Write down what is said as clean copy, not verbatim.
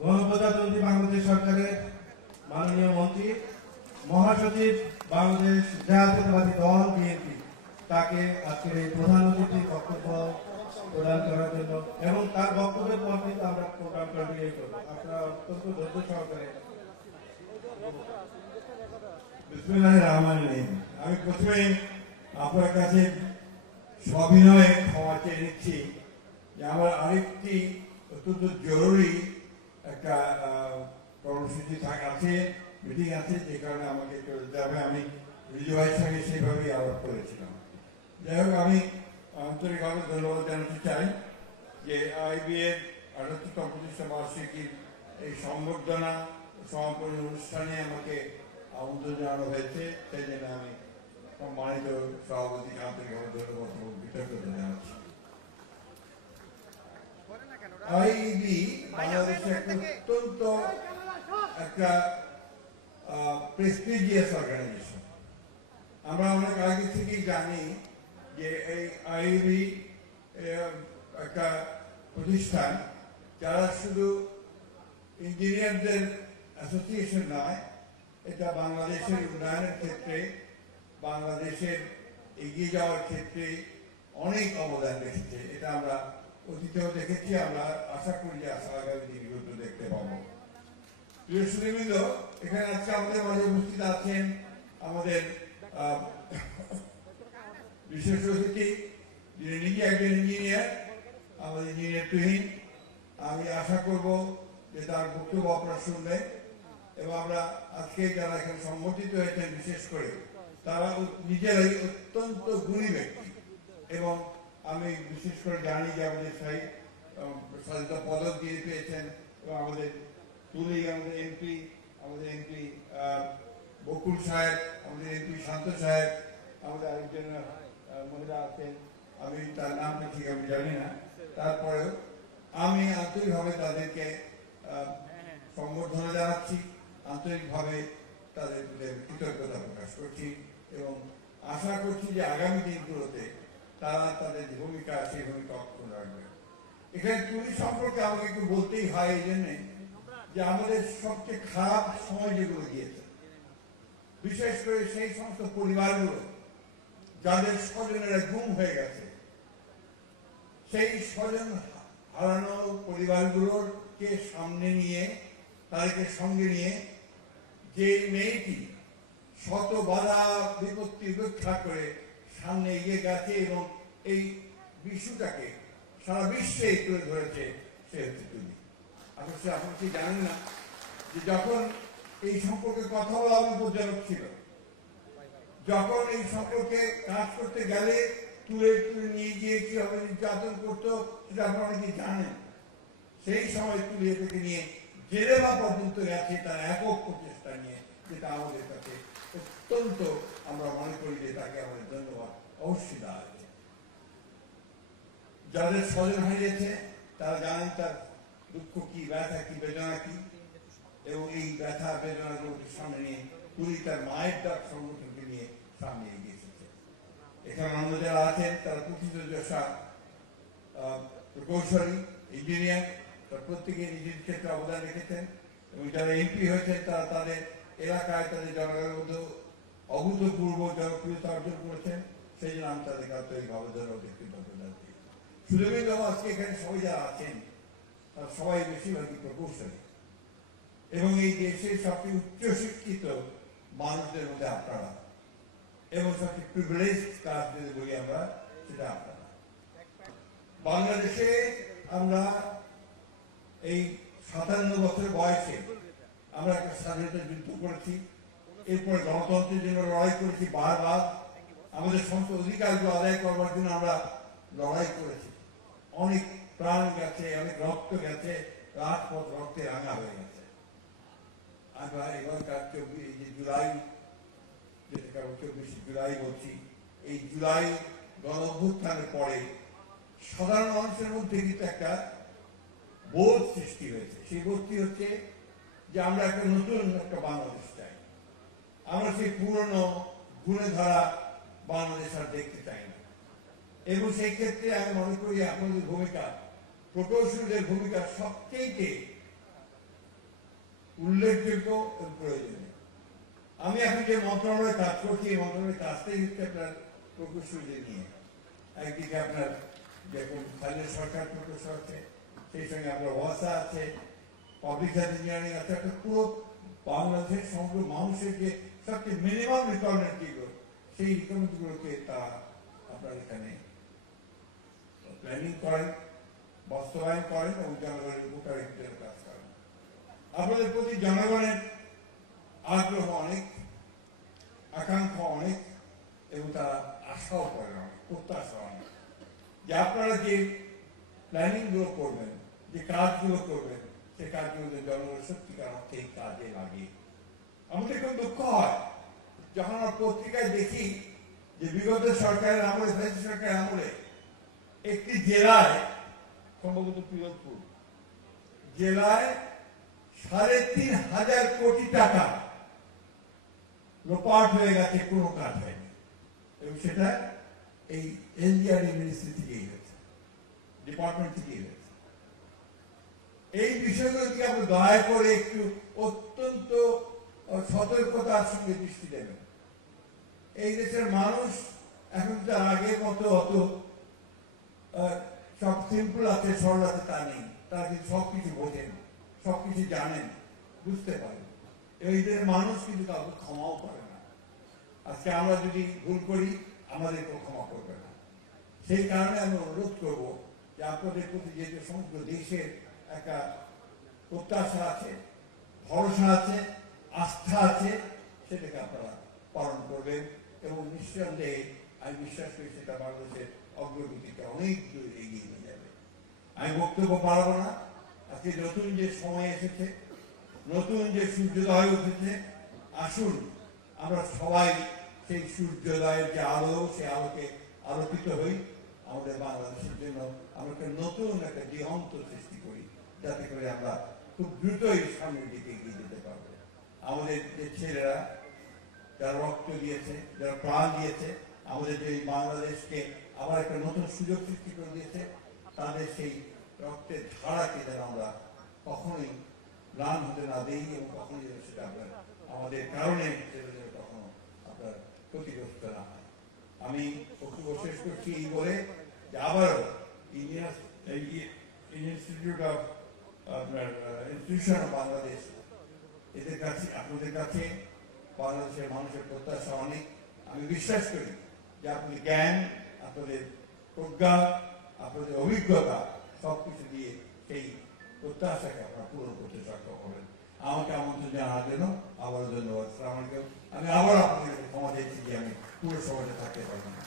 গণপ্রজাতন্ত্রী বাংলাদেশ সরকারের মাননীয় মন্ত্রী মহাসচিব বাংলাদেশ জাতীয়তাবাদী দল বিএনপি তাকে আজকের এই প্রধান অতিথির বক্তব্য প্রদান করার জন্য এবং তার বক্তব্যের পর কিন্তু আমরা প্রোগ্রাম কন্টিনিউ করবো। আপনারা অত্যন্ত ধৈর্য সহকারে। বিসমিল্লাহির রহমানির রহিম। আমি প্রথমে আপনার কাছে সবিনয়ে ক্ষমা চেয়ে নিচ্ছি যে আমার আরেকটি অত্যন্ত জরুরি একটা কর্মসূচি আছে, মিটিং আছে, যে কারণে আমাকে চলে যেতে হবে। আমি রিজু ভাইয়ের সঙ্গে সেইভাবেই আলাপ করেছিলাম। যাই হোক, আমি আন্তরিকভাবে ধন্যবাদ জানাতে চাই যে আইবি এর ৭৮তম প্রতিষ্ঠা বার্ষিকীর এই সংবর্ধনা সমাপনী অনুষ্ঠানে আমাকে আমন্ত্রণ জানানো হয়েছে। সেই জন্য আমি সম্মানিত সভাপতি আন্তরিকভাবে ধন্যবাদ এবং কৃতজ্ঞতা জানাচ্ছি। আইবি বাংলাদেশের অত্যন্ত একটা প্রেস্টিজিয়াস অর্গানাইজেশন। আমরা অনেক আগে থেকেই জানি যে এই আইবি একটা প্রতিষ্ঠান যারা শুধু ইঞ্জিনিয়ারদের অ্যাসোসিয়েশন নয়, এটা বাংলাদেশের উন্নয়নের ক্ষেত্রে, বাংলাদেশের এগিয়ে যাওয়ার ক্ষেত্রে অনেক অবদান রেখেছে। এটা আমরা অতীতেও দেখেছি, আমরা আশা করি যে আগামী দিনগুলোতে দেখতে পাবো। প্রিয় সুধীবৃন্দ, এখানে আজকে আমাদের মাঝে উপস্থিত আছেন আমাদের বিশেষ অতিথি, যিনি নিজে একজন ইঞ্জিনিয়ার, আমাদের ইঞ্জিনিয়ার তুহিন। আমি আশা করব যে তার বক্তব্য আপনারা শুনবেন এবং আমরা আজকে যারা এখানে সম্মতিত হয়েছেন বিশেষ করে তারা নিজেরাই অত্যন্ত গুণী ব্যক্তি। এবং আমি বিশেষ করে জানি যে আমাদের স্বাধীনতা পদক দিয়ে পেয়েছেন এবং আমাদের তুলি, আমাদের এমপি বকুল সাহেব, আমাদের এমপি শান্ত সাহেব, আমাদের আরেকজন মহিলা আছেন, আমি তার নামটা ঠিক আমি জানি না। তারপরেও আমি আন্তরিকভাবে তাদেরকে সম্বর্ধনা জানাচ্ছি, আন্তরিকভাবে তাদের কৃতজ্ঞতা প্রকাশ করছি এবং আশা করছি যে আগামী দিনগুলোতে তারা তাদের ভূমিকা, সেই ভূমিকা অক্ষুণ্ণ রাখবে। এখানে তুলি সম্পর্কে আমাকে একটু বলতেই হয় এই জন্যে যে আমাদের সবচেয়ে খারাপ সময় যেগুলো গিয়েছে, বিশেষ করে সেই সমস্ত পরিবারগুলো যাদের স্বজনেরা গুম হয়ে গেছে, সেই স্বজন হারানো পরিবারগুলোকে সামনে নিয়ে, তাদেরকে সঙ্গে নিয়ে যে মেয়েটি শত বাধা বিপত্তি উপেক্ষা করে সামনে এগিয়ে গেছে এবং এই বিশ্বটাকে সারা বিশ্বে তুলে ধরেছে, সে হচ্ছে তুলি। আপনার কি জানেন না যে যখন এই সম্পর্কে কথা বলা বিপজ্জনক ছিল, যখন এই সম্পর্কে কাজ করতে গেলে তুলে নিয়ে গিয়ে কিভাবে নির্যাতন করতো সেটা আপনারা অনেকে জানেন। সেই সময় তুলে থেকে নিয়ে জেলেবা পর্যন্ত গেছে তার একক প্রচেষ্টা নিয়ে, যেটা আমাদের কাছে অত্যন্ত, আমরা মনে করি যে তাকে আমাদের ধন্যবাদ অবশ্যই দেওয়া হয়েছে। যাদের স্বজন হারিয়েছে তারা জানেন তার দুঃখ কি, ব্যথা কি, বেদনা কি, এবং এই ব্যথা বেদনাগুলোকে সামনে নিয়ে তুলি তার মায়ের ডাক সংগঠনকে নিয়ে সামনে এগিয়ে এসেছে। এখানে অন্য যারা আছেন তারা প্রথিতযশা প্রকৌশলী, ইঞ্জিনিয়ার, তারা প্রত্যেকে নিজের ক্ষেত্রে অবদান রেখেছেন এবং যারা এমপি হয়েছেন তারা তাদের এলাকায় তাদের জনগণের মধ্যে অভূতপূর্ব জনপ্রিয়তা অর্জন করেছেন। সেই জন্য আমি তাদেরকে আন্তরিকভাবে কৃতজ্ঞতা দিই। সুধীবৃন্দ, আজকে এখানে সবাই যারা আছেন তারা সবাই বেশিরভাগই প্রকৌশলী এবং এই দেশের সবচেয়ে উচ্চশিক্ষিত মানুষদের মধ্যে আপনারা, এবং সবচেয়ে প্রিভিলেজ কাজ যদি বলি আমরা, সেটা আপনারা। বাংলাদেশে আমরা এই ৫৭ বছর বয়সে আমরা একটা স্বাধীনতা যুদ্ধ করেছি, এরপরে গণতন্ত্রের জন্য লড়াই করেছি বারবার, আমাদের সমস্ত অধিকারগুলো আদায় করবার জন্য আমরা লড়াই করেছি, অনেক প্রাণ গেছে, অনেক রক্ত গেছে, রাজপথ রক্তে রাঙা হয়ে গেছে। আমরা এবারকার ২৪ জুলাই, যেটা ২৪ জুলাই বলছি, এই জুলাই গণ অভ্যুত্থানের পরে সাধারণ মানুষের মধ্যে কিন্তু একটা বোধ সৃষ্টি হয়েছে। সেই বোধটি হচ্ছে যে আমরা একটা নতুন একটা বাংলাদেশ চাই, আমরা সেই পুরনো ঘুরে ধরা বাংলাদেশ আর দেখতে চাই না। এবং সেই ক্ষেত্রে আমি মনে করি আপনাদের ভূমিকা, প্রকৌশলীদের ভূমিকা সবচেয়ে উল্লেখযোগ্য এবং প্রয়োজনীয়। আমি এখন যে মন্ত্রণালয়ে কাজ করছি, এই মন্ত্রণালয়ের কাজটাই হচ্ছে আপনার প্রকৌশলীদের নিয়ে। একদিকে আপনার যেরকম স্থানীয় সরকার প্রকৌশল আছে, সেই সঙ্গে আপনার ওয়াসা আছে, পাবলিক হেলথ ইঞ্জিনিয়ারিং আছে, একটা পুরো বাংলাদেশের সমগ্র মানুষের যে সবচেয়ে মিনিমাম রিকোয়ারমেন্ট যেগুলো, সেই রিকোয়ারমেন্ট গুলোকে তা আপনার এখানে প্ল্যানিং করেন, বাস্তবায়ন করেন এবং জনগণের উপকারের জন্য কাজ করেন। আপনাদের প্রতি জনগণের আগ্রহ অনেক, আকাঙ্ক্ষা অনেক এবং তারা আশাও করেন অনেক, প্রত্যাশা অনেক, যে আপনারা যে প্ল্যানিং গুলো করবেন, যে কাজগুলো করবেন, সেই কাজগুলো জনগণের সত্যিকার অর্থে এই কাজে লাগে। আমাদের খুব দুঃখ হয় যখন আমরা পত্রিকায় দেখি যে বিগত সরকারের আমলে, ফ্যাসিস্ট সরকারের আমলে একটি জেলায়, সম্ভবত পিরোজপুর জেলায় ৩,৫০০ কোটি টাকা লোপাট হয়ে গেছে, কোনো কাজ হয়নি, এবং সেটা এই এনজিআরডি মিনিস্ট্রি থেকেই হয়েছে, ডিপার্টমেন্ট থেকেই হয়েছে। এই বিষয়গুলো দিকে আপনি দয়া করে একটু অত্যন্ত সতর্কতার সঙ্গে দৃষ্টি দেবেন। এই দেশের মানুষ এখন তার আগের মতো অত সব সিম্পল আছে, সরল আছে তা নেই। তারা কিন্তু সবকিছু বোঝেন, সবকিছু জানেন, বুঝতে পারেন। এই দেশের মানুষ কিন্তু কাউকে ক্ষমাও করে না। আজকে আমরা যদি ভুল করি, আমাদেরকে ক্ষমা করবে না। সেই কারণে আমি অনুরোধ করব যে আপনাদের প্রতি যেহেতু সমগ্র দেশের একটা প্রত্যাশা আছে, ভরসা আছে, আস্থা আছে, সেটাকে আপনারা পালন করবেন এবং নিঃসন্দেহে আমি বিশ্বাস করি সেটা বাংলাদেশের অগ্রগতিকে অনেক দূর এগিয়ে নিয়ে যাবে। আমি বক্তব্য পারবো না। আজকে নতুন যে সময় এসেছে, নতুন যে সূর্যোদয় উঠেছে, আসুন আমরা সবাই সেই সূর্যোদয়ের যে আলো, সেই আলোকে আলোকিত হই। আমাদের বাংলাদেশের জন্য আমরা একটা নতুন একটা দিগন্ত সৃষ্টি করি, যাতে করে আমরা খুব দ্রুতই সামনের দিকে এগিয়ে যেতে পারবো। আমাদের যে ছেলেরা যারা রক্ত দিয়েছে, যারা প্রাণ দিয়েছে, আমাদের যে বাংলাদেশকে আবার একটা নতুন সুযোগ সৃষ্টি করে দিয়েছে, তাদের সেই রক্তের ধারাকে যেন আমরা কখনোই ম্লান হতে না দিই এবং কখনোই যেন সেটা আপনার আমাদের কারণে সেটা যেন কখনো আপনার ক্ষতিগ্রস্ত না হয়। আমি বক্তব্য শেষ করছি এই বলে যে আবারও ইন্ডিয়ান ইনস্টিটিউট অফ আপনার ইনস্টিটিউশন অফ বাংলাদেশ, এদের কাছে, আপনাদের কাছে বাংলাদেশের মানুষের প্রত্যাশা অনেক। আমি বিশ্বাস করি যে আপনাদের জ্ঞান, আপনাদের প্রজ্ঞা, আপনাদের অভিজ্ঞতা সবকিছু দিয়ে সেই প্রত্যাশাকে আপনারা পূরণ করতে সক্ষম হবেন। আমাকে আমন্ত্রণ জানার জন্য আবারও ধন্যবাদ। আসসালামু আলাইকুম। আমি আবার আপনাদের ক্ষমা চাইছি যে আমি পুরো সমাজে থাকতে পারবো না।